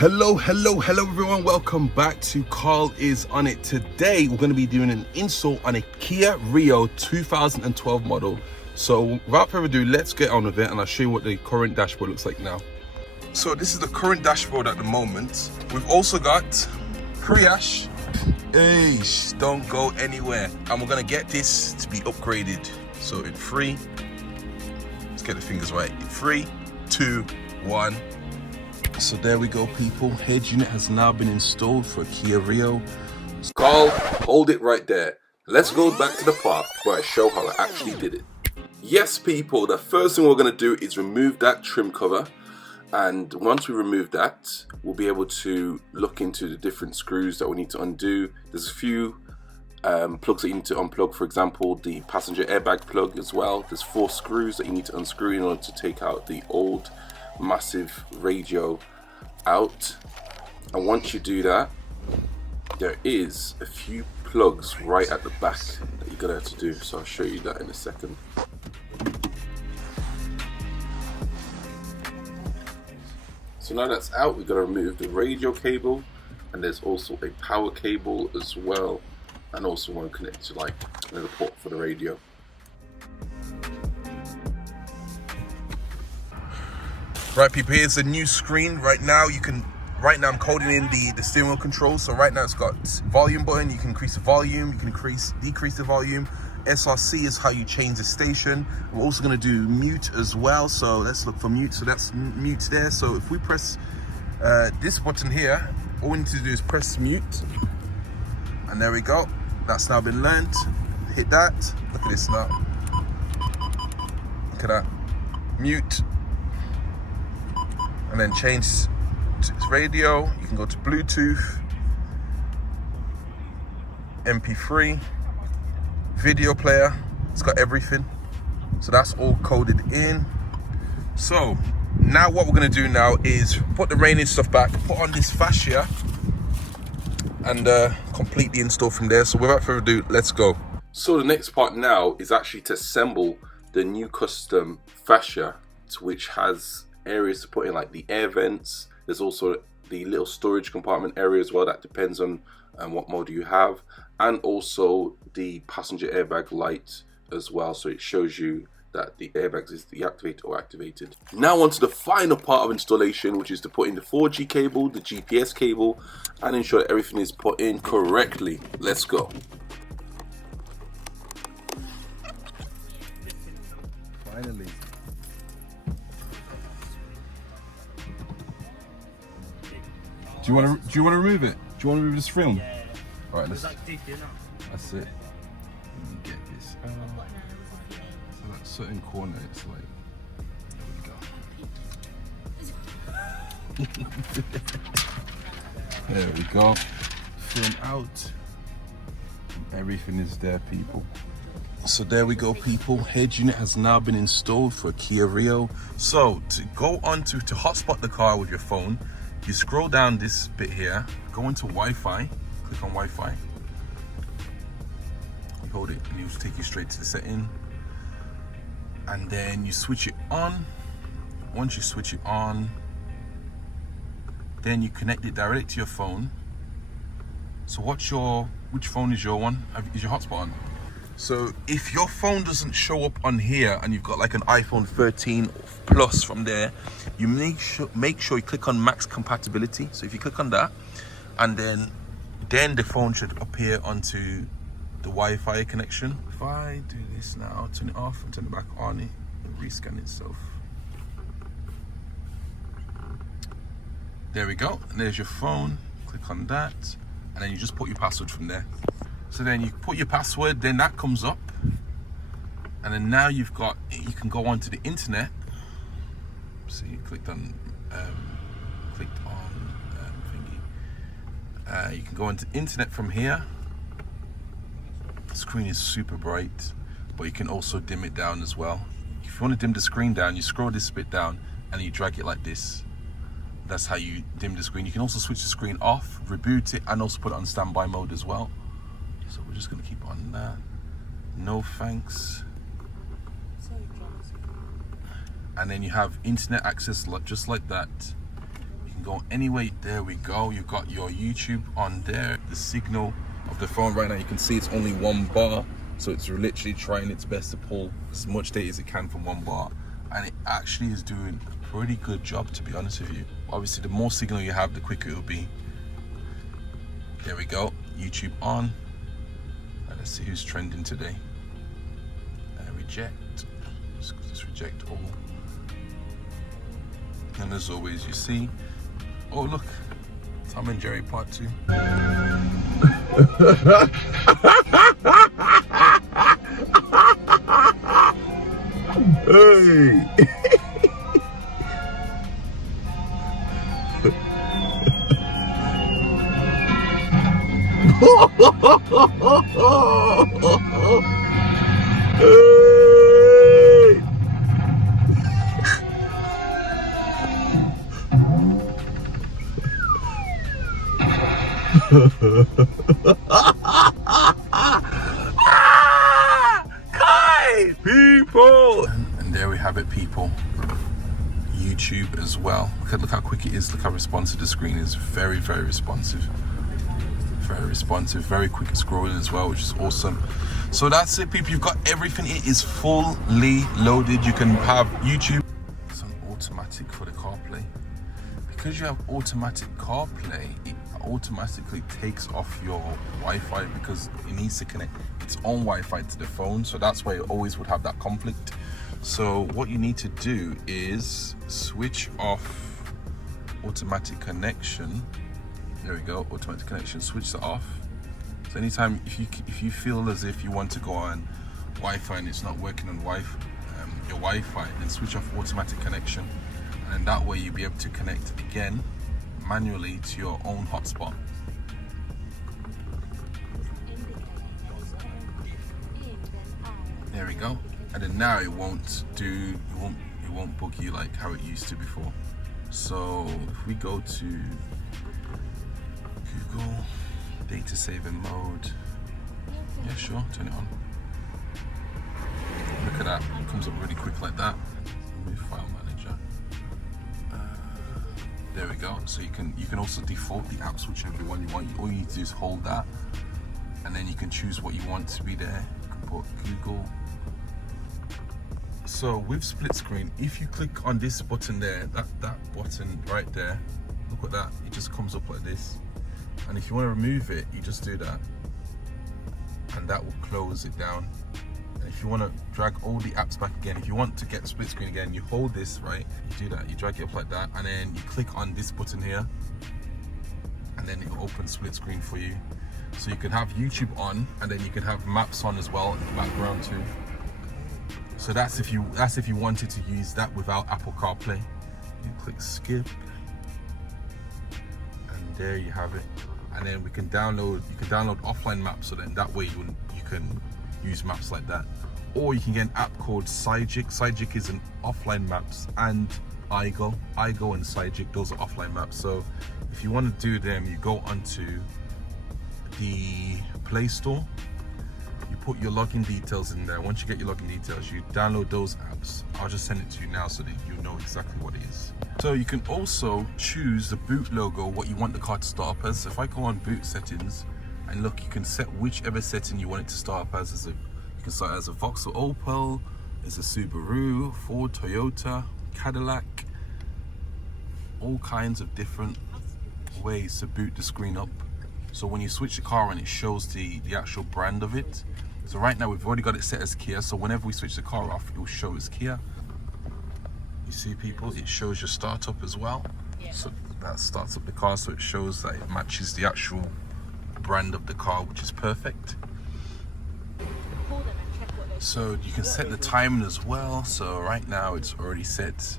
Hello everyone, welcome back to Carl is on it. Today we're going to be doing an install on a Kia Rio 2012 model. So without further ado, let's get on with it and I'll show you what the current dashboard looks like now. So this is the current dashboard at the moment. We've also got pre-ash. Hey, don't go anywhere. And we're going to get this to be upgraded. So in 3, let's get the fingers right. 3, 2, 1. So there we go, people. Head unit has now been installed for a Kia Rio. Carl, hold it right there. Let's go back to the part where I show how I actually did it. Yes, people, the first thing we're going to do is remove that trim cover. And once we remove that, we'll be able to look into the different screws that we need to undo. There's a few plugs that you need to unplug. For example, the passenger airbag plug as well. There's 4 screws that you need to unscrew in order to take out the old massive radio out. And once you do that, there is a few plugs right at the back that you're gonna have to do, so I'll show you that in a second. So now that's out, we're gonna remove the radio cable, and there's also a power cable as well, and also one connected to like another port for the radio. Right, people, here's a new screen. Right now I'm coding in the steering wheel controls. So right now it's got volume button. You can increase the volume, you can decrease the volume. SRC is how you change the station. We're also going to do mute as well. So let's look for mute. So that's mute there. So if we press this button here, all we need to do is press mute. And there we go. That's now been learned. Hit that. Look at this now. Look at that. Mute. And then change to radio. You can go to Bluetooth, MP3, video player. It's got everything. So that's all coded in. So now what we're gonna do now is put the raining stuff back, put on this fascia, and complete the install from there. So without further ado, let's go. So the next part now is actually to assemble the new custom fascia, which has areas to put in like the air vents. There's also the little storage compartment area as well, that depends on what model you have, and also the passenger airbag light as well, so it shows you that the airbags is deactivated or activated. Now on to the final part of installation, which is to put in the 4G cable, the GPS cable, and ensure that everything is put in correctly. Let's go. Finally. Do you want to remove it? Do you want to remove this film? Yeah. All right, let's. That's it. Let me get this out. So that certain corner, it's like. There we go. There we go. Film out. Everything is there, people. So there we go, people. Head unit has now been installed for a Kia Rio. So to go on to hotspot the car with your phone, you scroll down this bit here, go into Wi-Fi, click on Wi-Fi, you hold it and it will take you straight to the setting, and then you switch it on. Once you switch it on, then you connect it directly to your phone. So which phone is your one? Is your hotspot on? So if your phone doesn't show up on here and you've got like an iPhone 13 Plus from there, you make sure you click on max compatibility. So if you click on that, and then the phone should appear onto the Wi-Fi connection. If I do this now, turn it off and turn it back on, it will rescan itself. There we go, and there's your phone. Click on that, and then you just put your password from there. So then you put your password, then that comes up, and then now you can go onto the internet. So you clicked on thingy. You can go into internet from here. The screen is super bright, but you can also dim it down as well. If you want to dim the screen down, you scroll this bit down and you drag it like this. That's how you dim the screen. You can also switch the screen off, reboot it, and also put it on standby mode as well. So we're just going to keep on that. No thanks. And then you have internet access just like that. You can go anyway. There we go. You've got your YouTube on there. The signal of the phone right now, you can see it's only 1 bar. So it's literally trying its best to pull as much data as it can from 1 bar. And it actually is doing a pretty good job, to be honest with you. Obviously, the more signal you have, the quicker it will be. There we go. YouTube on. And let's see who's trending today. Reject. Just reject all. And as always, you see, oh look, Tom and Jerry part 2. Hey. People! And there we have it, people. YouTube as well. Look how quick it is. Look how responsive the screen is. Very, very responsive. Very responsive. Very quick at scrolling as well, which is awesome. So that's it, people. You've got everything. It is fully loaded. You can have YouTube. It's on automatic for the CarPlay. Because you have automatic CarPlay, it automatically takes off your Wi-Fi because it needs to connect its own Wi-Fi to the phone. So that's why it always would have that conflict. So what you need to do is switch off automatic connection. There we go, automatic connection. Switch that off. So anytime if you feel as if you want to go on Wi-Fi and it's not working on your Wi-Fi, then switch off automatic connection. And that way you'll be able to connect again manually to your own hotspot. There we go. And then now it won't bug you like how it used to before. So if we go to Google data saving mode, yeah, sure, turn it on. Look at that, it comes up really quick like that. New file manager. There we go. So you can also default the apps whichever one you want. All you need to do is hold that, and then you can choose what you want to be there. You can put Google. So with split screen, if you click on this button there, that button right there, look at that, it just comes up like this. And if you want to remove it, you just do that, and that will close it down. And if you want to drag all the apps back again, if you want to get split screen again, you hold this, right? You do that, you drag it up like that, and then you click on this button here, and then it will open split screen for you. So you can have YouTube on, and then you can have maps on as well in the background too. So that's if you wanted to use that without Apple CarPlay. You click skip, and there you have it. And then you can download offline maps, so then that way you can use maps like that. Or you can get an app called Cygic. Cygic is an offline maps, and iGo and Cygic, those are offline maps. So if you want to do them, you go onto the Play Store, you put your login details in there. Once you get your login details, you download those apps. I'll just send it to you now so that you know exactly what it is. So you can also choose the boot logo, what you want the car to start up as. So if I go on boot settings, and look, you can set whichever setting you want it to start up as. You can start as a Vauxhall Opel, as a Subaru, Ford, Toyota, Cadillac, all kinds of different ways to boot the screen up. So when you switch the car on, it shows the actual brand of it. So right now we've already got it set as Kia, so whenever we switch the car off, it will show as Kia. You see, people, it shows your startup as well. Yeah. So that starts up the car, so it shows that it matches the actual brand of the car, which is perfect. So you can set the timing as well. So right now it's already set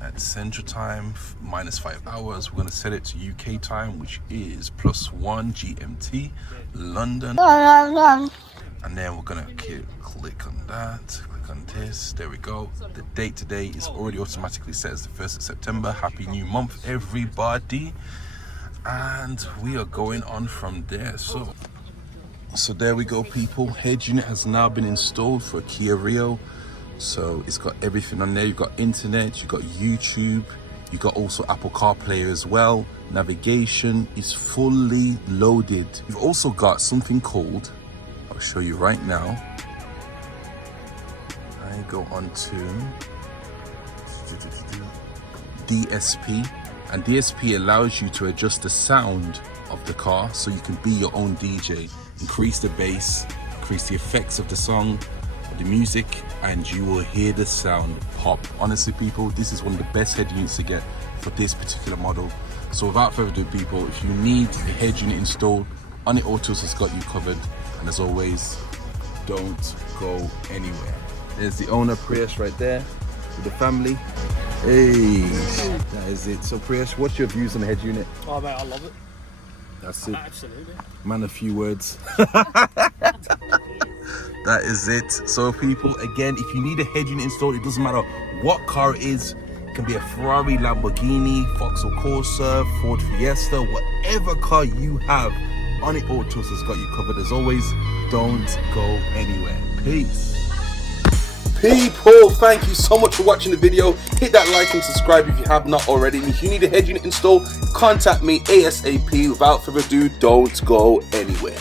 at Central Time, -5 hours. We're going to set it to UK time, which is +1 GMT, London. And then we're going to click on that, click on this. There we go. The date today is already automatically set as the 1st of September. Happy new month, everybody. And we are going on from there. So there we go, people. Headunit has now been installed for a Kia Rio. So it's got everything on there. You've got internet, you've got YouTube, You got also Apple CarPlay as well. Navigation is fully loaded. You've also got something called, I'll show you right now. I go on to DSP, and DSP allows you to adjust the sound of the car so you can be your own DJ. Increase the bass, increase the effects of the song, of the music, and you will hear the sound pop. Honestly, people, this is one of the best head units to get for this particular model. So without further ado, people, if you need a head unit installed, ONIT Autos has got you covered. And as always, don't go anywhere. There's the owner, Priyesh, right there with the family. Hey, that is it. So Priyesh, what's your views on the head unit? Oh mate, I love it. That's it. Absolutely. Man, a few words. That is it. So people, again, if you need a head unit installed, it doesn't matter what car it is. It can be a Ferrari, Lamborghini, Vauxhall Corsa, Ford Fiesta, whatever car you have, ONIT Autos has got you covered. As always, don't go anywhere. Peace. People, thank you so much for watching the video. Hit that like and subscribe if you have not already. And if you need a head unit installed, contact me ASAP. Without further ado, don't go anywhere.